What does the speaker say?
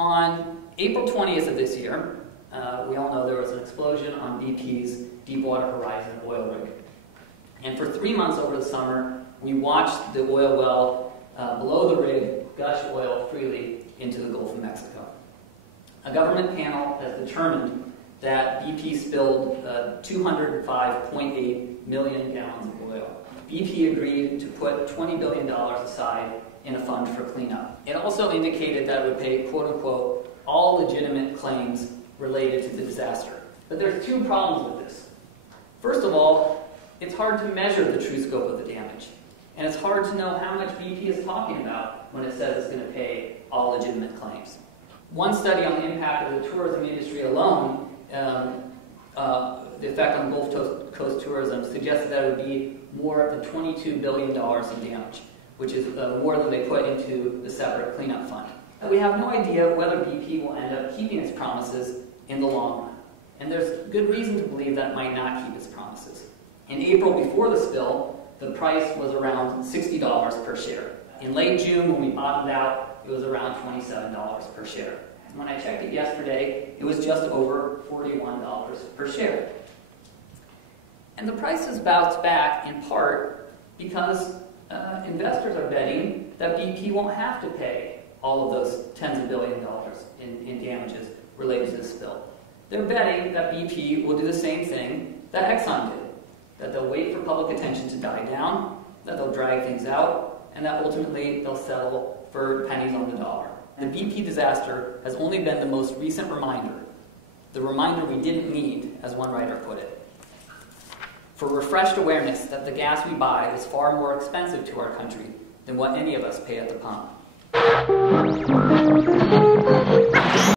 On April 20th of this year, we all know there was an explosion on BP's Deepwater Horizon oil rig. And for 3 months over the summer, we watched the oil well below the rig gush oil freely into the Gulf of Mexico. A government panel has determined that BP spilled 205.8 million gallons of oil. BP agreed to put $20 billion aside in a fund for cleanup. It also indicated that it would pay, quote-unquote, all legitimate claims related to the disaster. But there's two problems with this. First of all, it's hard to measure the true scope of the damage. And it's hard to know how much BP is talking about when it says it's going to pay all legitimate claims. One study on the impact of the tourism industry alone, the effect on Gulf Coast tourism, suggested that it would be more than $22 billion in damage, which is more than they put into the separate cleanup fund. And we have no idea whether BP will end up keeping its promises in the long run. And there's good reason to believe that it might not keep its promises. In April before the spill, the price was around $60 per share. In late June, when we bottomed out, it was around $27 per share. And when I checked it yesterday, it was just over $41 per share. And the prices bounced back in part because investors are betting that BP won't have to pay all of those tens of billions of dollars in damages related to the spill. They're betting that BP will do the same thing that Exxon did, that they'll wait for public attention to die down, that they'll drag things out, and that ultimately they'll settle for pennies on the dollar. The BP disaster has only been the most recent reminder, the reminder we didn't need, as one writer put it, for refreshed awareness that the gas we buy is far more expensive to our country than what any of us pay at the pump.